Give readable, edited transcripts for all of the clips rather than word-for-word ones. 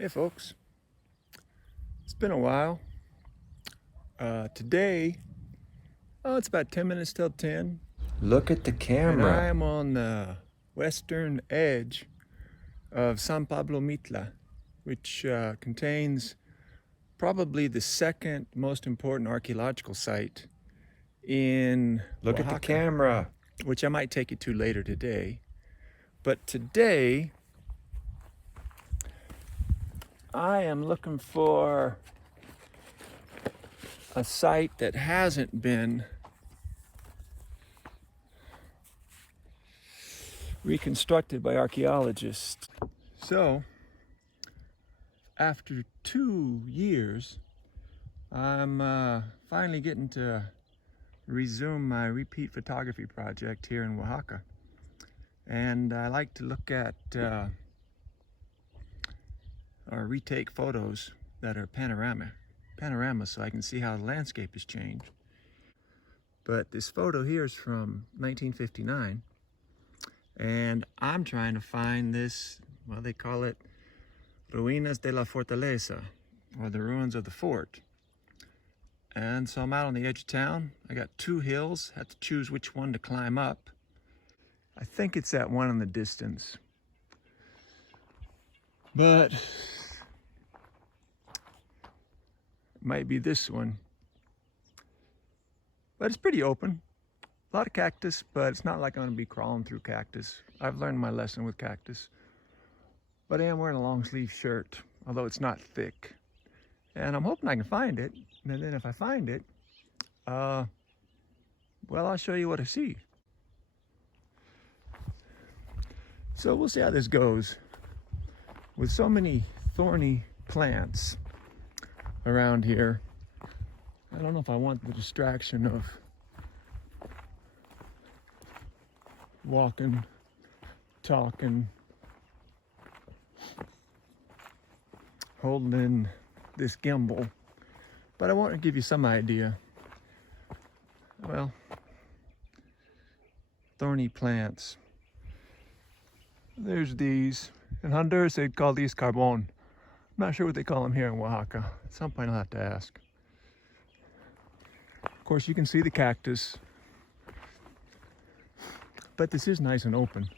Hey folks, it's been a while. Today, it's about 10 minutes till 10, Look at the and I camera. am on the western edge of San Pablo Mitla, which contains probably the second most important archaeological site in Look at the Oaxaca, camera. which I might take you to later today. But today, I am looking for a site that hasn't been reconstructed by archaeologists. So, after 2 years, I'm finally getting to resume my repeat photography project here in Oaxaca. And I like to look at or retake photos that are panorama so I can see how the landscape has changed. But this photo here is from 1959, and I'm trying to find this, well, they call it Ruinas de la Fortaleza, or the ruins of the fort. And so I'm out on the edge of town. I got two hills, had to choose which one to climb up. I think it's that one in the distance. But it might be this one. But it's pretty open. A lot of cactus, but it's not like I'm gonna be crawling through cactus. I've learned my lesson with cactus. But I am wearing a long sleeve shirt, although it's not thick. And I'm hoping I can find it. And then if I find it, well, I'll show you what I see. So we'll see how this goes. With so many thorny plants around here, I don't know if I want the distraction of walking, talking, holding in this gimbal, but I want to give you some idea. Well, thorny plants. There's these. In Honduras, they'd call these carbon. I'm not sure what they call them here in Oaxaca. At some point, I'll have to ask. Of course, you can see the cactus, but this is nice and open.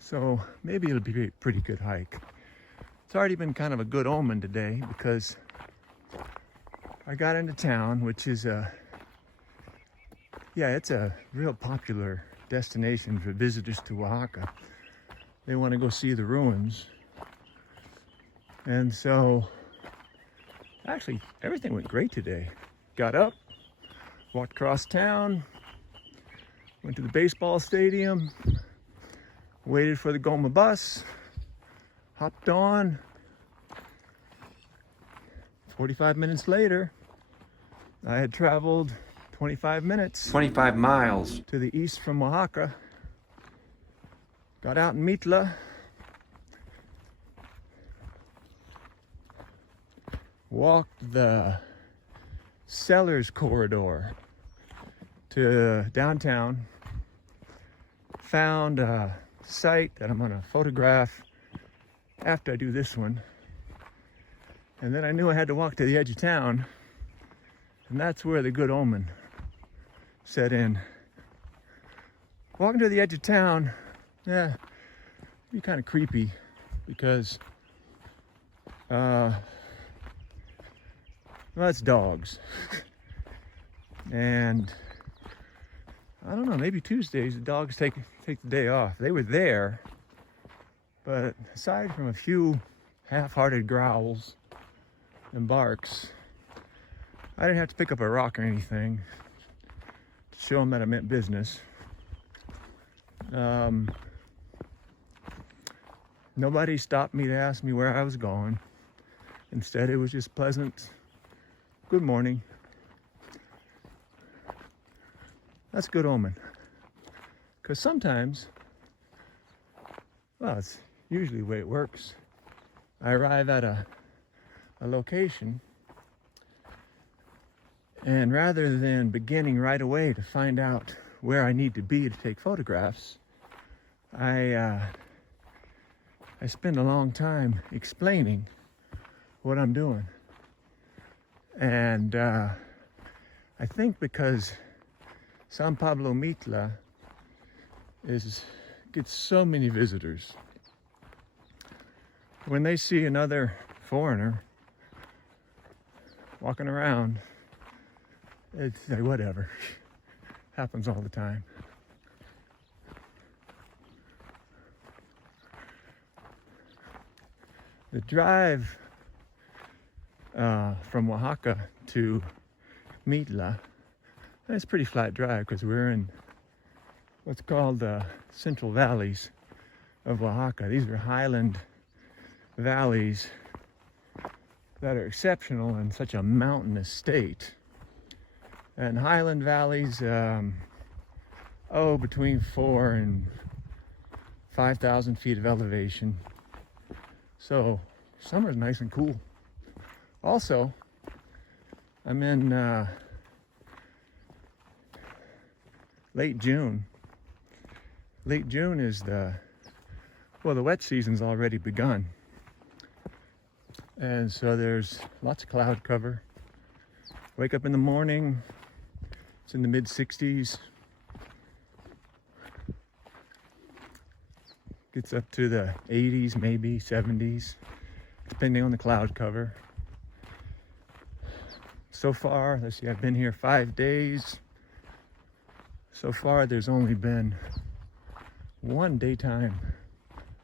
So maybe it'll be a pretty good hike. It's already been kind of a good omen today because I got into town, which is it's a real popular destination for visitors to Oaxaca. They want to go see the ruins. And so, actually, everything went great today. Got up, walked across town, went to the baseball stadium, waited for the Goma bus, hopped on. 45 minutes later, I had traveled 25 minutes 25 miles. to the east from Oaxaca. Got out in Mitla, walked the Sellers corridor to downtown, found a site that I'm gonna photograph after I do this one. And then I knew I had to walk to the edge of town, and that's where the good omen set in. Walking to the edge of town, be kind of creepy because, well, it's dogs. And I don't know, maybe Tuesdays the dogs take the day off. They were there, but aside from a few half-hearted growls and barks, I didn't have to pick up a rock or anything to show them that I meant business. Nobody stopped me to ask me where I was going. Instead, it was just pleasant, good morning. That's a good omen. Because sometimes, well, it's usually the way it works. I arrive at a location, and rather than beginning right away to find out where I need to be to take photographs, I I spend a long time explaining what I'm doing. And I think because San Pablo Mitla gets so many visitors, when they see another foreigner walking around, it's like, whatever. Happens all the time. The drive from Oaxaca to Mitla, it's a pretty flat drive because we're in what's called the Central Valleys of Oaxaca. These are highland valleys that are exceptional in such a mountainous state. And highland valleys, between 4,000 and 5,000 feet of elevation. So summer's nice and cool. Also, I'm in late June. Late June is the wet season's already begun. And so there's lots of cloud cover. Wake up in the morning, it's in the mid-60s. Gets up to the 80s, maybe 70s, depending on the cloud cover. So far, let's see, I've been here 5 days. So far, there's only been one daytime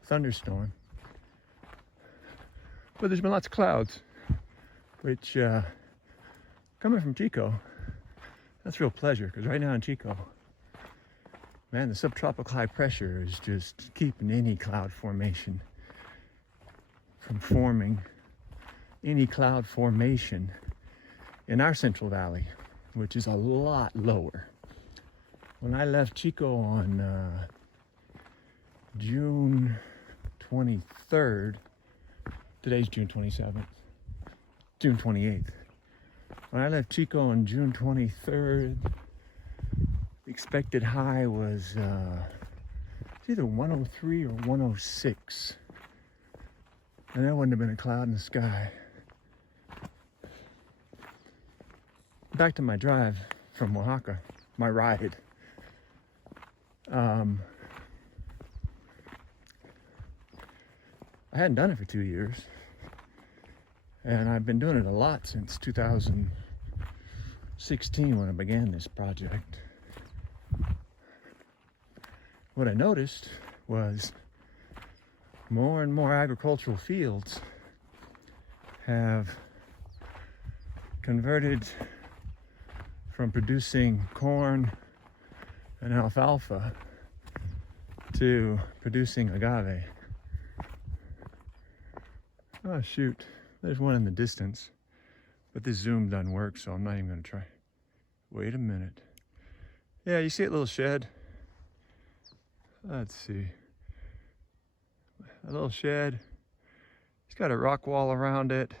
thunderstorm. But there's been lots of clouds, which, coming from Chico, that's real pleasure, because right now in Chico, man, the subtropical high pressure is just keeping any cloud formation from forming. Any cloud formation in our Central Valley, which is a lot lower. When I left Chico on June 23rd, today's June 27th, June 28th. When I left Chico on June 23rd, expected high was it's either 103 or 106. And there wouldn't have been a cloud in the sky. Back to my drive from Oaxaca, my ride. I hadn't done it for 2 years, and I've been doing it a lot since 2016 when I began this project. What I noticed was more and more agricultural fields have converted from producing corn and alfalfa to producing agave. Oh shoot, there's one in the distance, but this zoom doesn't work, so I'm not even gonna try. Wait a minute. Yeah, you see that little shed? Let's see. A little shed. It's got a rock wall around it.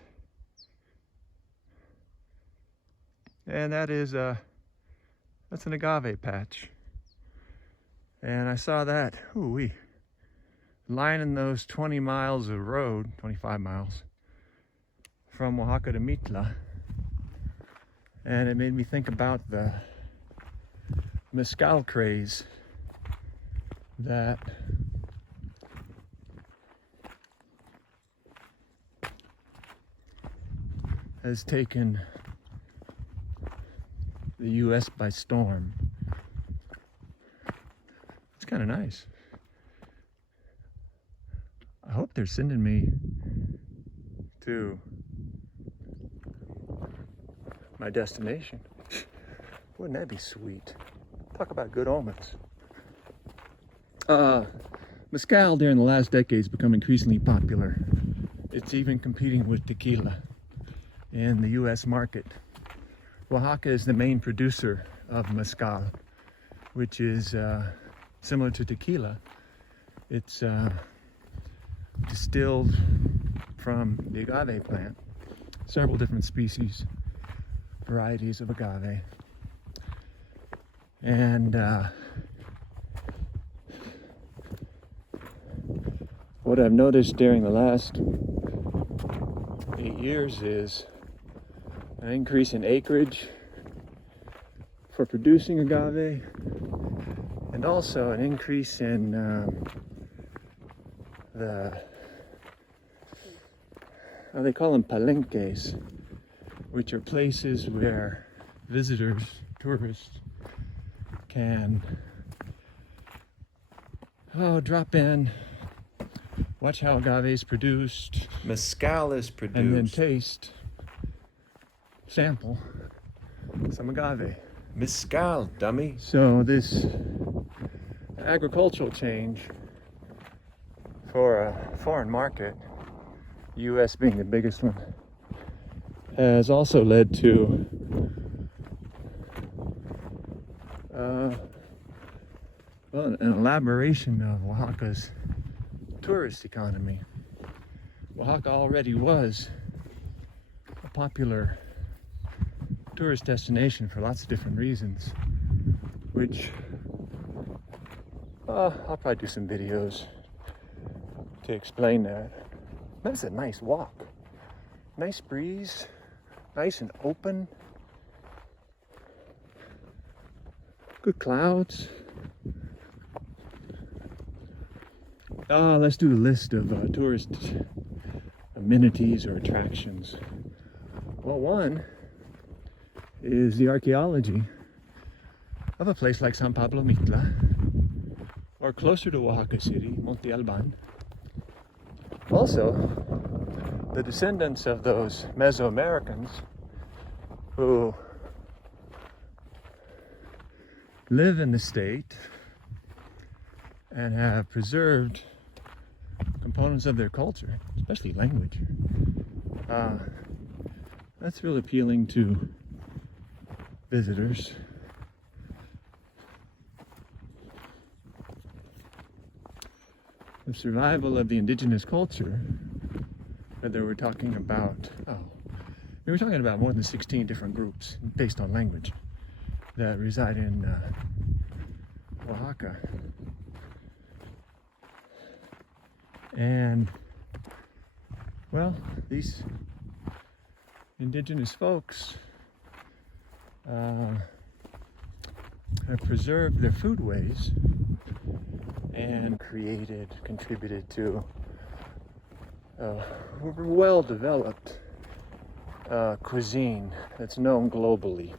And that's an agave patch. And I saw that, ooh-wee, lining those 20 miles of road, 25 miles, from Oaxaca to Mitla. And it made me think about the mezcal craze that has taken the US by storm. It's kind of nice. I hope they're sending me to my destination. Wouldn't that be sweet? Talk about good omens. Mezcal during the last decade has become increasingly popular. It's even competing with tequila in the US market. Oaxaca is the main producer of mezcal, which is similar to tequila. It's distilled from the agave plant, several different species, varieties of agave. And what what I've noticed during the last 8 years is an increase in acreage for producing agave, and also an increase in they call them palenques, which are places where visitors, tourists, can drop in, watch how agave is produced, Mezcal is produced. and then taste, sample some agave. Mezcal, dummy. So this agricultural change for a foreign market, US being the biggest one, has also led to an elaboration of Oaxaca's tourist economy. Oaxaca already was a popular tourist destination for lots of different reasons, which I'll probably do some videos to explain that. That's a nice walk. Nice breeze, nice and open. Good clouds. Let's do a list of tourist amenities or attractions. Well, one is the archaeology of a place like San Pablo, Mitla, or closer to Oaxaca City, Monte Alban. Also, the descendants of those Mesoamericans who live in the state and have preserved components of their culture, especially language. That's real appealing to visitors. The survival of the indigenous culture, whether we're talking about, we were talking about more than 16 different groups based on language that reside in Oaxaca. And, well, these indigenous folks have preserved their foodways and contributed to a well-developed cuisine that's known globally.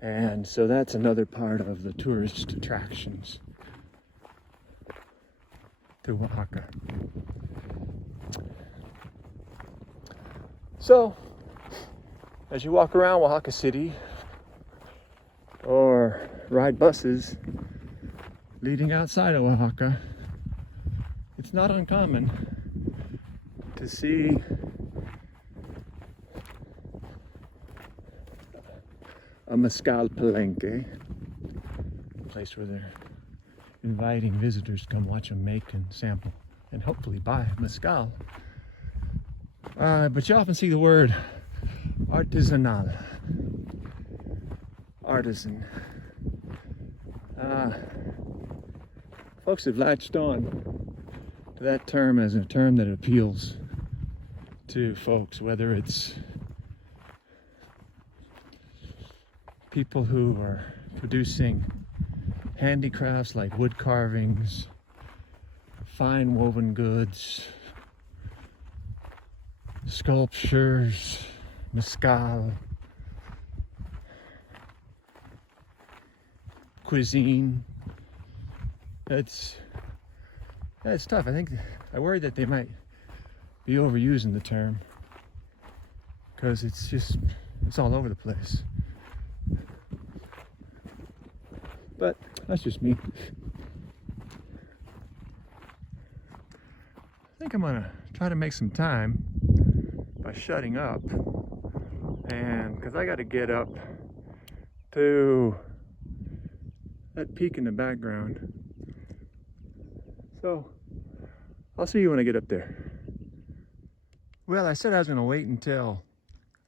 And so that's another part of the tourist attractions to Oaxaca. So, as you walk around Oaxaca City or ride buses leading outside of Oaxaca, it's not uncommon to see a mezcal palenque, a place where they're inviting visitors to come watch them make and sample and hopefully buy mezcal. But you often see the word artisanal, artisan. Folks have latched on to that term as a term that appeals to folks, whether it's people who are producing handicrafts like wood carvings, fine woven goods, sculptures, mezcal, cuisine. It's tough. I worry that they might be overusing the term because it's all over the place. But that's just me. I think I'm gonna try to make some time by shutting up, and because I got to get up to that peak in the background. So I'll see you when I get up there. Well, I said I was gonna wait until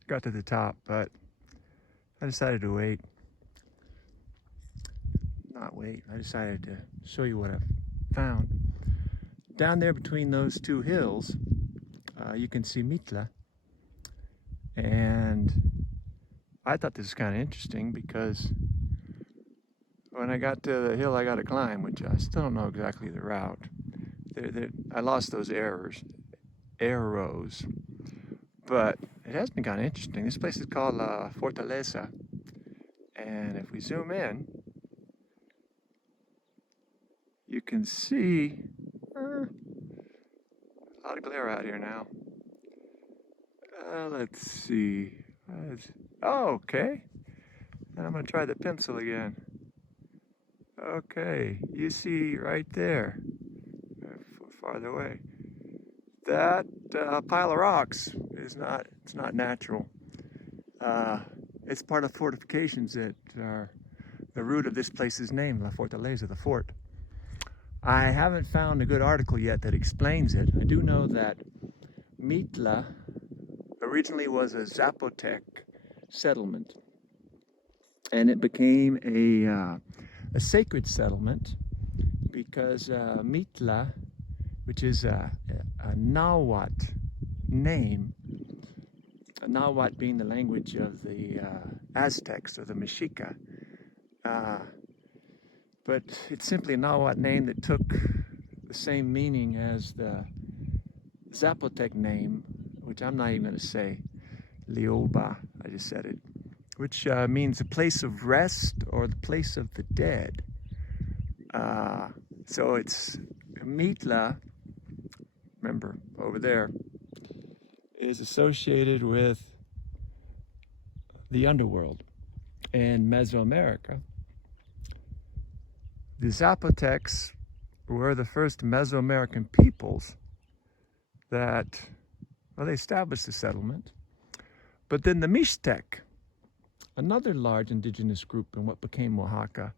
I got to the top, but I decided to wait. I decided to show you what I found down there between those two hills, you can see Mitla. And I thought this was kind of interesting because when I got to the hill I got to climb, which I still don't know exactly the route, I lost those arrows. But it has been kind of interesting. This place is called Fortaleza. And if we zoom in, you can see a lot of glare out here now. Let's see. Oh, okay. And I'm going to try the pencil again. Okay, you see right there, farther away, that pile of rocks is it's not natural. It's part of fortifications that are the root of this place's name, La Fortaleza, the fort. I haven't found a good article yet that explains it. I do know that Mitla originally was a Zapotec settlement, and it became a sacred settlement because Mitla, which is a Nahuatl name, Nahuatl being the language of the Aztecs or the Mexica, but it's simply a Nahuatl name that took the same meaning as the Zapotec name, which I'm not even going to say, Leoba, I just said it, which means a place of rest or the place of the dead. So it's Mitla, remember, over there, is associated with the underworld. In Mesoamerica, the Zapotecs were the first Mesoamerican peoples that, well, they established a settlement. But then the Mixtec, another large indigenous group in what became Oaxaca,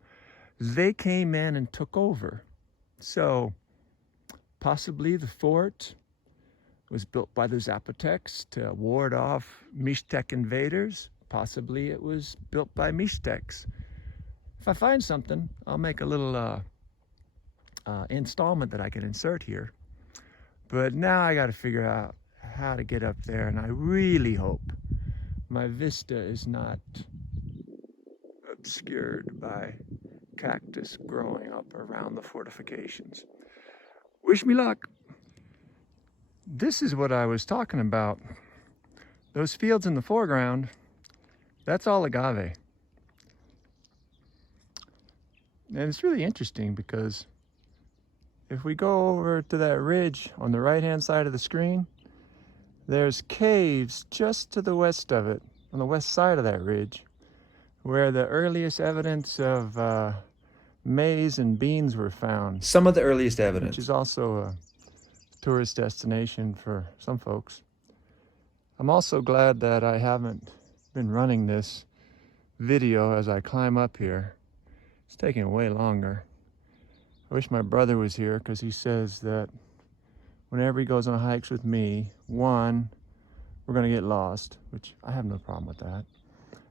they came in and took over. So possibly the fort was built by the Zapotecs to ward off Mixtec invaders. Possibly it was built by Mixtecs. If I find something, I'll make a little installment that I can insert here. But now I got to figure out how to get up there, and I really hope my vista is not obscured by cactus growing up around the fortifications. Wish me luck. This is what I was talking about. Those fields in the foreground, that's all agave. And it's really interesting because if we go over to that ridge on the right-hand side of the screen, there's caves just to the west of it, on the west side of that ridge, where the earliest evidence of maize and beans were found. Some of the earliest evidence. Which is also a tourist destination for some folks. I'm also glad that I haven't been running this video as I climb up here. It's taking way longer. I wish my brother was here because he says that whenever he goes on hikes with me, one, we're going to get lost, which I have no problem with that.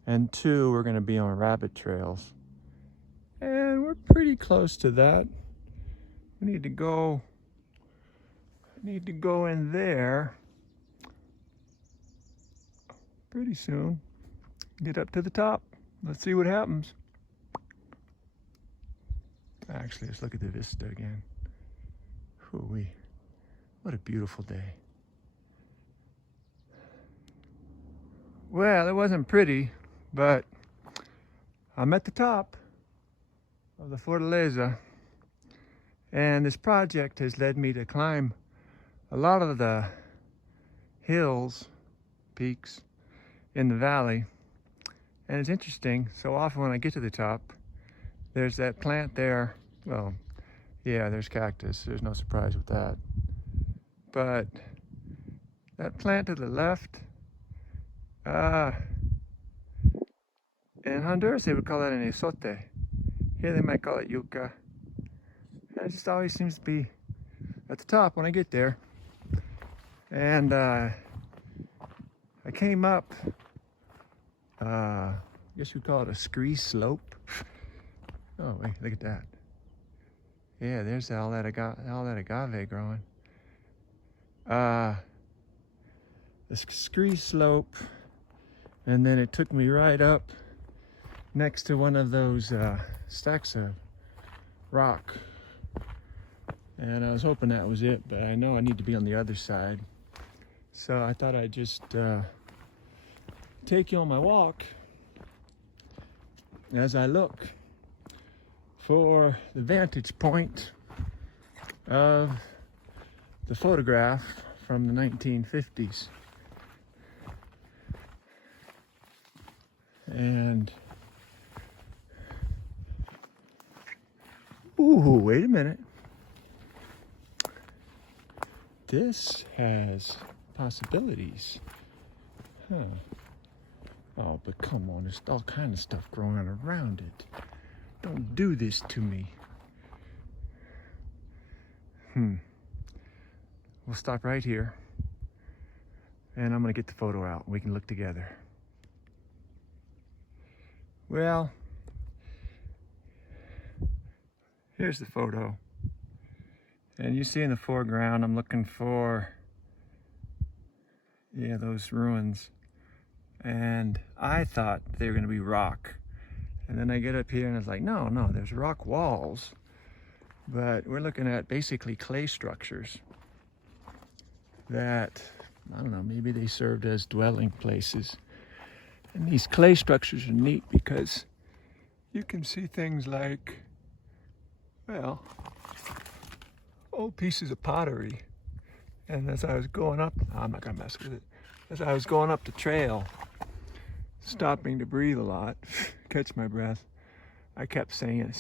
And two, we're going to be on rabbit trails. And we're pretty close to that. We need to go in there pretty soon. Get up to the top. Let's see what happens. Actually, let's look at the vista again. Hoo-wee. What a beautiful day. Well, it wasn't pretty, but I'm at the top of the Fortaleza, and this project has led me to climb a lot of the hills, peaks in the valley. And it's interesting, so often when I get to the top, there's that plant there. Well, yeah, there's cactus. There's no surprise with that. But that plant to the left, in Honduras they would call that an esote. Here they might call it yucca. And it just always seems to be at the top when I get there. And I came up, I guess you'd call it a scree slope. Oh, wait, look at that. Yeah, there's all that agave growing. the ski slope, and then it took me right up next to one of those stacks of rock. And I was hoping that was it, but I know I need to be on the other side. So I thought I'd just take you on my walk as I look for the vantage point of the photograph from the 1950s. And ooh, wait a minute. This has possibilities. Huh. Oh, but come on, there's all kind of stuff growing on around it. Don't do this to me. We'll stop right here, and I'm gonna get the photo out. We can look together. Well, here's the photo. And you see in the foreground, I'm looking for, yeah, those ruins. And I thought they were gonna be rock. And then I get up here and it's like, no, there's rock walls. But we're looking at basically clay structures that, I don't know, maybe they served as dwelling places. And these clay structures are neat because you can see things like, well, old pieces of pottery. And as I was going up, I'm not gonna mess with it. As I was going up the trail, stopping to breathe a lot, catch my breath, I kept seeing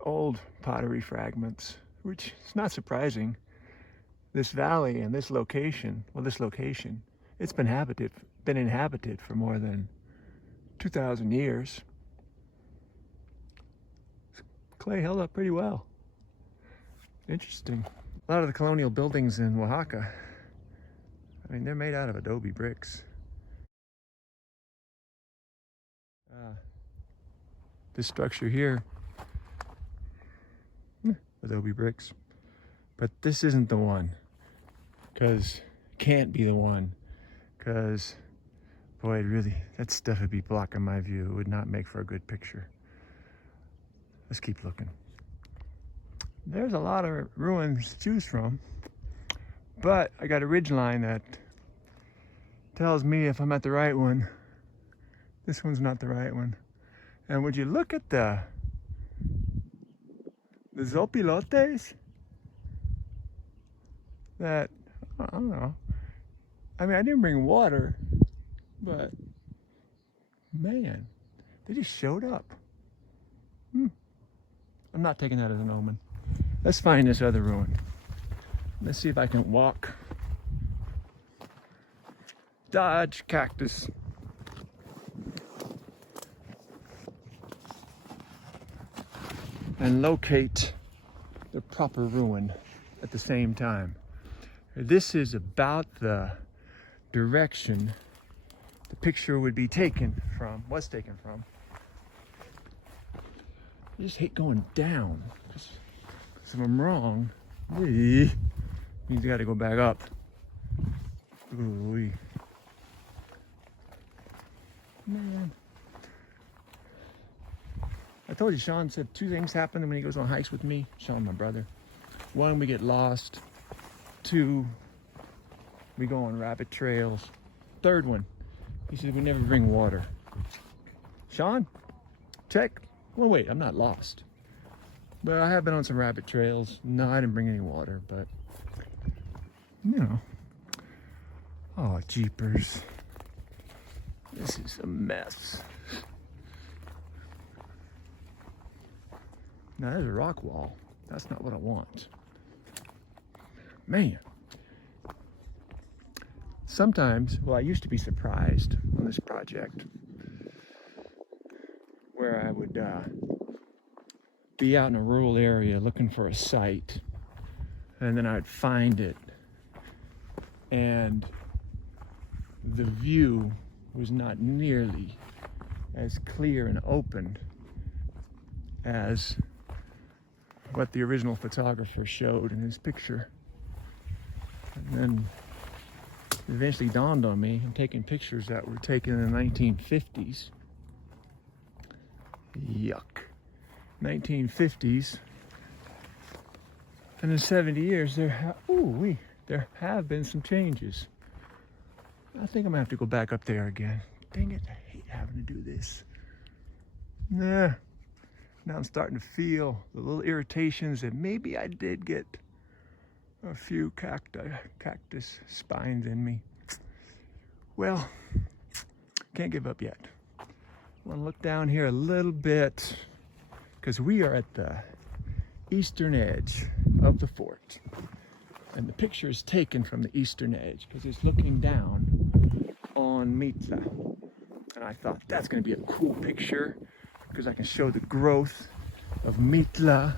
old pottery fragments, which is not surprising. This valley and this location, it's been inhabited for more than 2,000 years. Clay held up pretty well. Interesting. A lot of the colonial buildings in Oaxaca, I mean, they're made out of adobe bricks. This structure here, adobe bricks. But this isn't the one, because can't be the one, because boy, really, that stuff would be blocking my view. It would not make for a good picture. Let's keep looking. There's a lot of ruins to choose from, but I got a ridge line that tells me if I'm at the right one. This one's not the right one. And would you look at the zopilotes? That, I don't know. I mean, I didn't bring water, but man, they just showed up. I'm not taking that as an omen. Let's find this other ruin. Let's see if I can walk. Dodge cactus. And locate the proper ruin at the same time. This is about the direction the picture would be taken from, was taken from. I just hate going down. Because if I'm wrong, means you gotta go back up. Ooh-wee. Man. I told you, Sean said 2 things happen when he goes on hikes with me. Sean, my brother. 1, we get lost. 2, we go on rabbit trails. 3rd one, he said we never bring water. Sean, check. Well, wait, I'm not lost. But I have been on some rabbit trails. No, I didn't bring any water, but, you know. Oh, jeepers. This is a mess. Now, there's a rock wall. That's not what I want. Man. Sometimes, well, I used to be surprised on this project where I would be out in a rural area looking for a site, and then I'd find it, and the view was not nearly as clear and open as what the original photographer showed in his picture. And then it eventually dawned on me, I'm taking pictures that were taken in the 1950s. Yuck. 1950s. And in 70 years, there have been some changes. I think I'm gonna have to go back up there again. Dang it, I hate having to do this. Nah. Now I'm starting to feel the little irritations that maybe I did get a few cactus spines in me. Well, can't give up yet. I want to look down here a little bit because we are at the eastern edge of the fort. And the picture is taken from the eastern edge because it's looking down on Mitla. And I thought that's going to be a cool picture because I can show the growth of Mitla.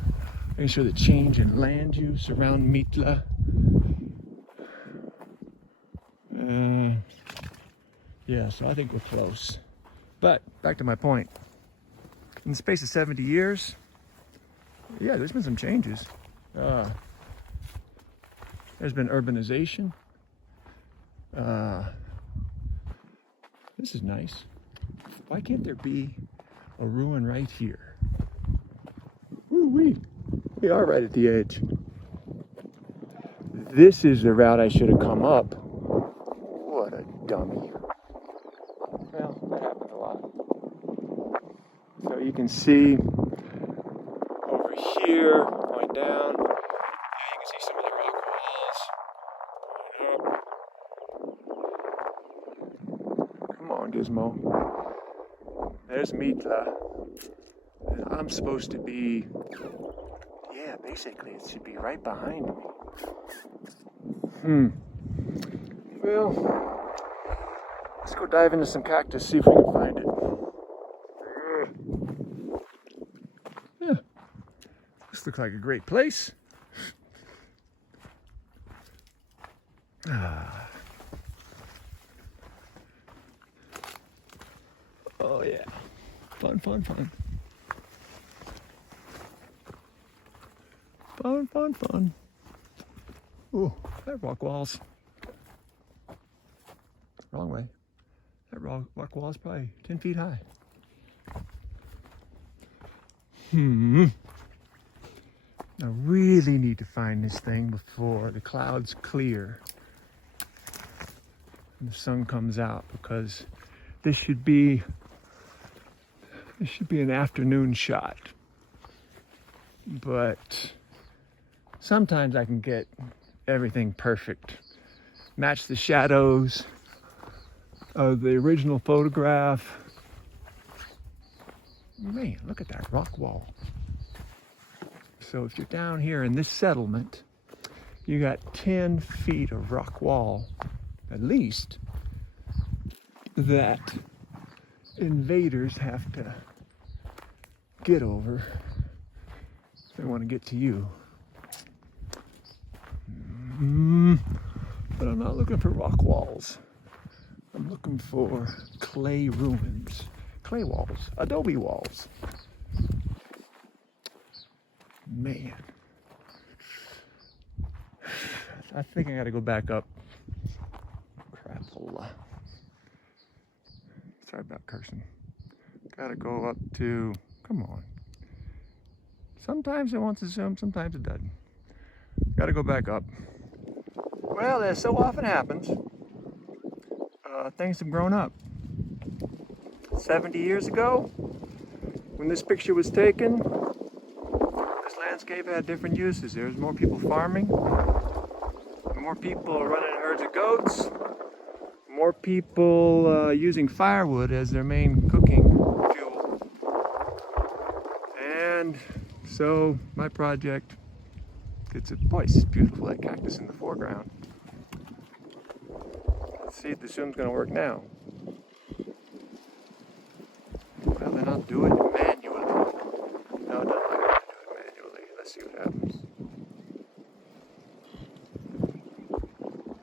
I can show the change in land use around Mitla. Yeah, so I think we're close. But back to my point. In the space of 70 years, yeah, there's been some changes. There's been urbanization. This is nice. Why can't there be a ruin right here? Woo-wee. We are right at the edge. This is the route I should have come up. What a dummy. Well, that happens a lot. So you can see over here, going down. Yeah, you can see some of the rock walls. Come on, Gizmo. There's Mitla. And I'm supposed to be, yeah, basically it should be right behind me. Well, let's go dive into some cactus, see if we can find it. Yeah, this looks like a great place. Oh yeah, fun, fun, fun. Fun, fun, fun. Ooh, that rock wall's wrong way. That rock wall is probably 10 feet high. I really need to find this thing before the clouds clear and the sun comes out, because this should be an afternoon shot. But sometimes I can get everything perfect. Match the shadows of the original photograph. Man, look at that rock wall. So if you're down here in this settlement, you got 10 feet of rock wall, at least, that invaders have to get over if they want to get to you. But I'm not looking for rock walls. I'm looking for clay ruins, clay walls, adobe walls. Man, I think I gotta go back up. Crapola. Sorry about cursing. Gotta go up to, come on. Sometimes it wants to zoom, sometimes it doesn't. Gotta go back up. Well, as so often happens, things have grown up. 70 years ago, when this picture was taken, this landscape had different uses. There was more people farming, more people running herds of goats, more people using firewood as their main cooking fuel. And so my project, it's beautiful, that cactus in the foreground. Let's see if the zoom's gonna work now. Well, then I'll do it manually. No, I'm not gonna do it manually. Let's see what happens.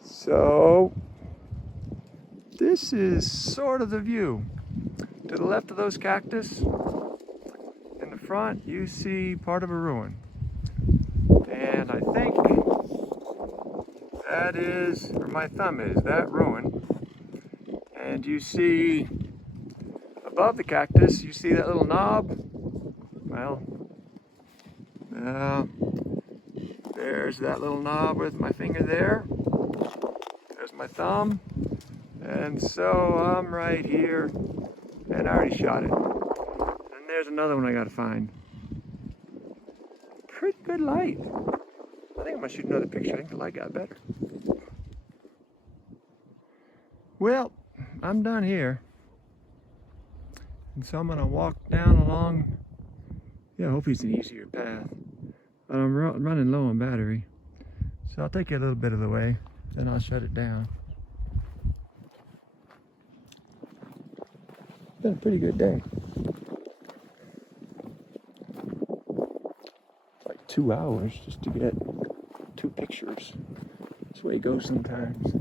So, this is sort of the view. To the left of those cactus, in the front, you see part of a ruin. And I think that is where my thumb is, that ruin. And you see above the cactus, you see that little knob? Well, there's that little knob with my finger there. There's my thumb. And so I'm right here, and I already shot it. And there's another one I gotta find. Pretty good light. I think I'm gonna shoot another picture. I think the light got better. Well, I'm done here. And so I'm gonna walk down along, hopefully it's an easier path. But I'm running low on battery. So I'll take you a little bit of the way, then I'll shut it down. It's been a pretty good day. It's like 2 hours just to get 2 pictures. That's the way it goes sometimes.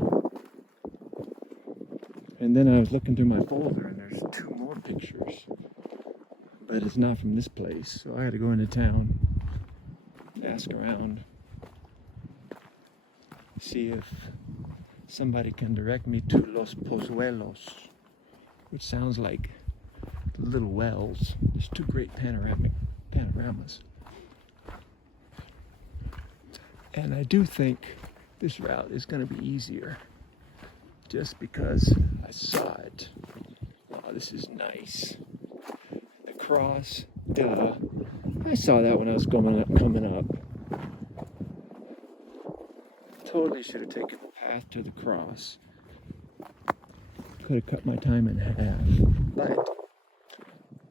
And then I was looking through my folder and there's 2 more pictures. But it's not from this place, so I had to go into town, ask around, see if somebody can direct me to Los Pozuelos, which sounds like little wells. There's 2 great panoramas. And I do think this route is going to be easier just because I saw it. Oh, this is nice. The cross, duh. I saw that when I was coming up. Totally should have taken the path to the cross. Could have cut my time in half.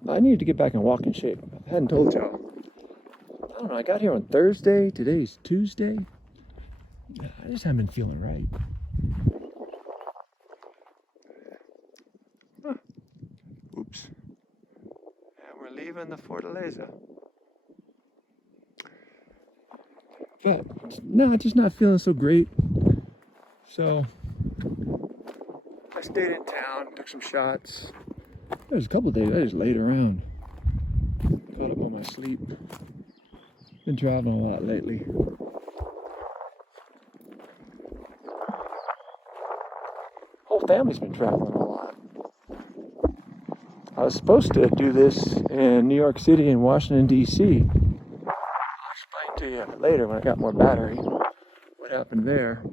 But I needed to get back in walking shape. I hadn't told y'all. I don't know, I got here on Thursday. Today's Tuesday. I just haven't been feeling right. Huh. Oops. And we're leaving the Fortaleza. But, no, just not feeling so great. So, I stayed in town, took some shots. There was a couple of days I just laid around. Caught up on my sleep. Been traveling a lot lately. Whole family's been traveling a lot. I was supposed to do this in New York City and Washington, D.C. I'll explain to you later when I got more battery what happened there.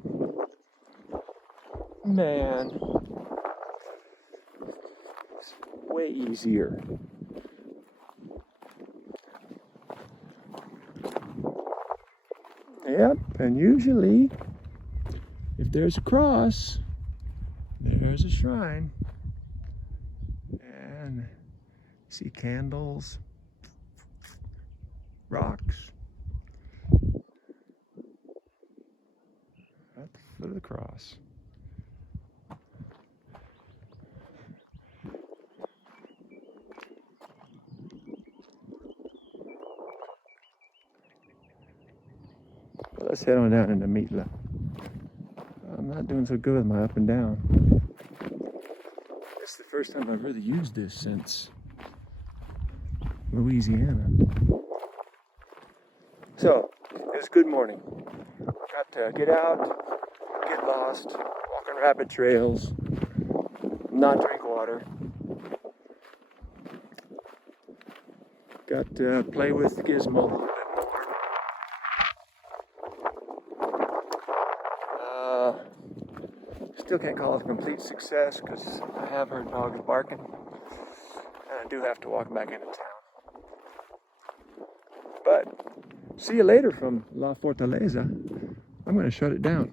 Man, it's way easier. Yep, and usually, if there's a cross, there's a shrine. And see candles, rocks. At the foot of the cross. Well, let's head on down into Mitla. I'm not doing so good with my up and down. It's the first time I've really used this since Louisiana. So, it was a good morning. Got to get out, get lost, walk on rabbit trails, not drink water. Got to play with Gizmo a little bit more. Still can't call it a complete success because I have heard dogs barking. And I do have to walk back into town. But see you later from La Fortaleza. I'm going to shut it down.